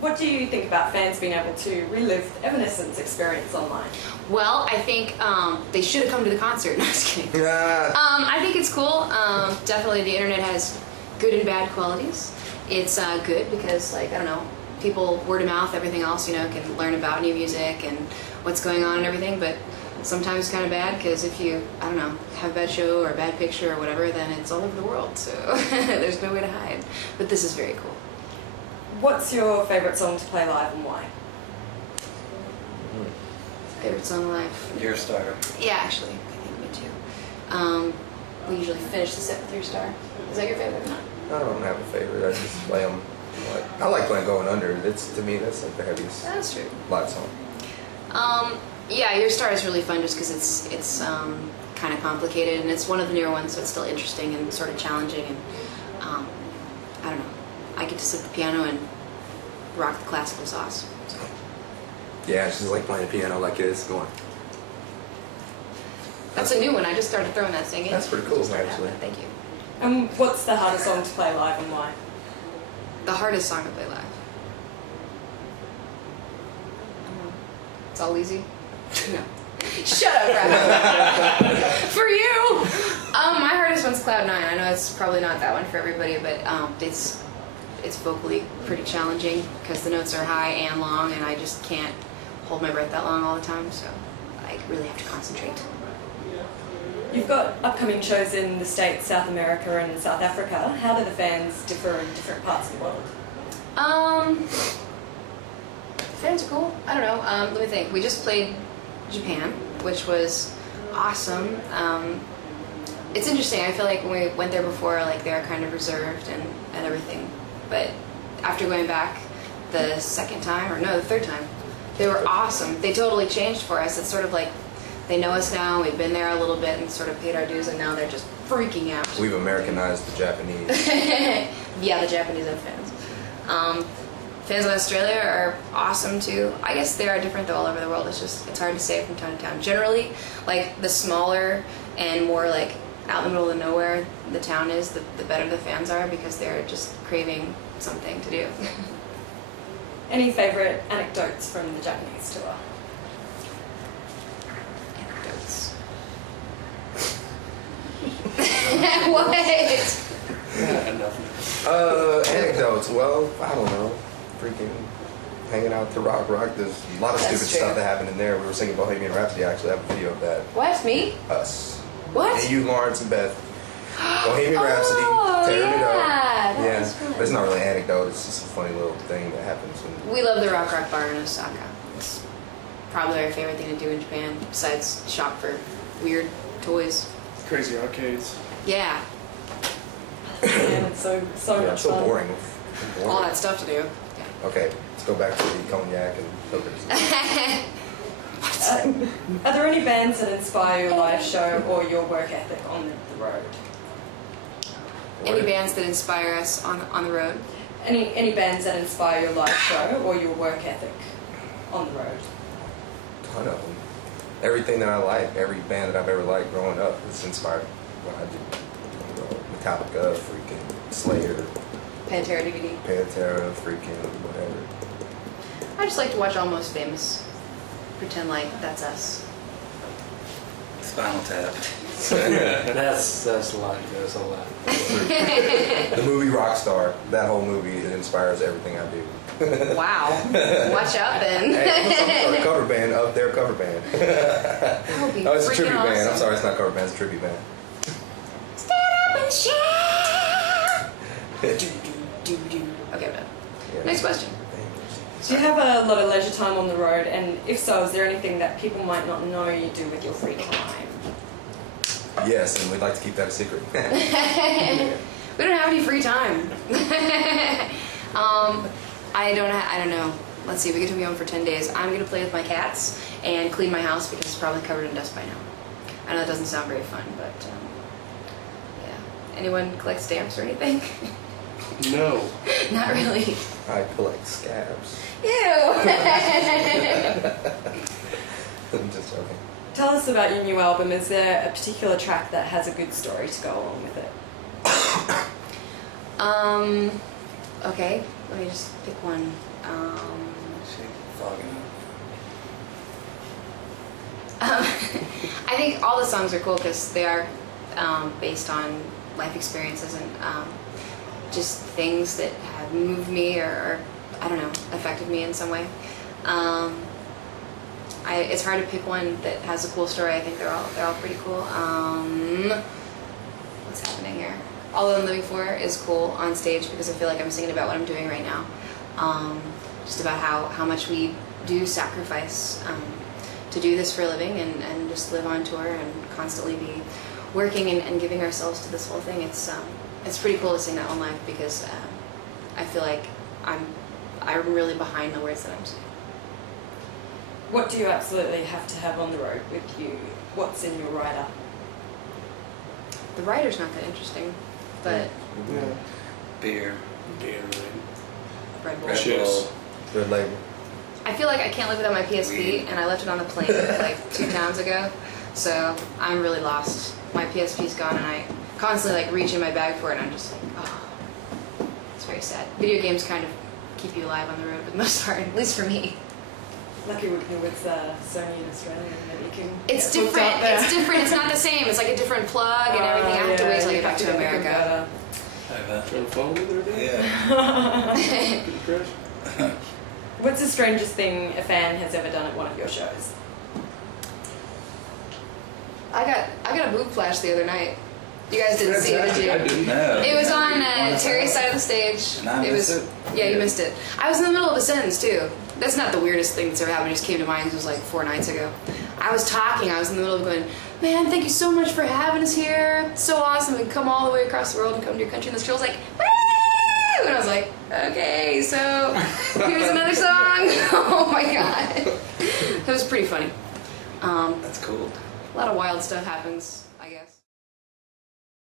What do you think about fans being able to relive the Evanescence experience online? Well, I think they should have come to the concert. No, just kidding. I think it's cool. Definitely the internet has good and bad qualities. It's good because, like, I don't know, people, word of mouth, everything else, you know, can learn about new music and what's going on and everything, but sometimes it's kind of bad because if you, I don't know, have a bad show or a bad picture or whatever, then it's all over the world, so there's no way to hide. But this is very cool. What's your favourite song to play live and why? Favorite song live? Your Star. Yeah, actually, I think me too. We usually finish the set with Your Star. Is that your favorite or not? I don't have a favorite. I just play them. I like playing Going Under. To me, that's like the heaviest That's true. live song. Yeah, Your Star is really fun just because it's kind of complicated and it's one of the newer ones, so it's still interesting and sort of challenging. And I don't know, I get to sit at the piano and rock the classical sauce. So. Yeah, it's just like playing piano like it's going. That's a new one. I just started throwing that thing in. That's pretty cool, Just started actually. out, thank you. What's the hardest song to play live and why? The hardest song to play live. It's all easy. No. Shut up, Brad. For you. My hardest one's Cloud 9. I know it's probably not that one for everybody, but it's vocally pretty challenging because the notes are high and long, and I just can't hold my breath that long all the time, so I really have to concentrate. You've got upcoming shows in the States, South America and South Africa. How do the fans differ in different parts of the world? Fans are cool. I don't know. Let me think. We just played Japan, which was awesome. It's interesting. I feel like when we went there before, like they were kind of reserved and everything. But after going back the third time, they were awesome. They totally changed for us. It's sort of like they know us now. We've been there a little bit and sort of paid our dues, and now they're just freaking out. We've Americanized the Japanese. Yeah, the Japanese are fans. Fans of Australia are awesome too. I guess they are different though all over the world. It's hard to say from town to town. Generally, like the smaller and more like out in the middle of nowhere the town is, the better the fans are because they're just craving something to do. Any favourite anecdotes from the Japanese tour? Anecdotes. What? Anecdotes. Well, I don't know. Freaking hanging out to Rock. There's a lot of That's stupid true. stuff that happened in there. We were singing Bohemian Rhapsody. I actually have a video of that. What? Me? Us. What? And you, Lawrence, and Beth. Bohemian Rhapsody. Tearing it up. That Yeah. was fun. But it's not really an anecdote. It's just a funny little thing that happens when. We love the Rock Bar in Osaka. It's probably our favorite thing to do in Japan, besides shop for weird toys. Crazy arcades. Yeah, And it's so Yeah, much it's so fun. boring. all that stuff to do. Okay, let's go back to the cognac and hookers. Are there any bands that inspire your live show or your work ethic on the road? Any bands that inspire us on the road? Any bands that inspire your live show or your work ethic on the road? Ton of them. Everything that I like, every band that I've ever liked growing up, is inspired by what I do. You know, Metallica, freaking Slayer, Pantera DVD. Pantera, freaking whatever. I just like to watch Almost Famous. Pretend like that's us. Spinal Tap. That's a lot. That's a lot. The movie Rockstar, that whole movie, it inspires everything I do. Wow. Watch out then. Hey, I'm a cover band of their cover band. That would be Oh, it's a freaking tribute awesome. band. I'm sorry, it's not cover band, it's a tribute band. Stand up and shout. Okay, man. Yeah. Next question. Do you have a lot of leisure time on the road, and if so, is there anything that people might not know you do with your free time? Yes, and we'd like to keep that a secret. We don't have any free time. I don't know. Let's see, we get to be home for 10 days. I'm gonna play with my cats and clean my house because it's probably covered in dust by now. I know that doesn't sound very fun, but yeah. Anyone collect stamps or anything? No. Not really. I collect scabs. Ew. I'm just joking. Tell us about your new album. Is there a particular track that has a good story to go along with it? Okay. let me just pick one. Fogging I think all the songs are cool because they are based on life experiences and just things that have moved me or I don't know, affected me in some way. It's hard to pick one that has a cool story. I think they're all pretty cool. What's happening here? All I'm Living For is cool on stage because I feel like I'm singing about what I'm doing right now. Just about how much we do sacrifice to do this for a living and just live on tour and constantly be working and giving ourselves to this whole thing. It's pretty cool to sing that one live because I feel like I'm really behind the words that I'm saying. What do you absolutely have to have on the road with you? What's in your rider? The writer's not that interesting, but Yeah. Gatorade. Beer. Red Bull. Red Bull. Red label. I feel like I can't live without my PSP, and I left it on the plane like 2 towns ago, so I'm really lost. My PSP's gone, and I constantly like reach in my bag for it, and I'm just like, oh, it's very sad. Video games kind of keep you alive on the road for the most part, at least for me. Lucky with Sony in Australia that you can. It's get hooked different. up there. It's different. It's not the same. It's like a different plug and everything. I have to wait till I get back to America. Trying to phone with her today? Yeah. Good crush. What's the strangest thing a fan has ever done at one of your shows? I got a boob flash the other night. You guys didn't see it, did you? I didn't No. It was on Terry's side of the stage. And I missed it? Yeah, you missed it. I was in the middle of a sentence too. That's not the weirdest thing that's ever happened. It just came to mind. It was like 4 nights ago. I was talking. I was in the middle of going, man, thank you so much for having us here. It's so awesome. And come all the way across the world and come to your country. And this girl was like, woo! And I was like, okay, so here's another song. Oh my god. It was pretty funny. That's cool. A lot of wild stuff happens.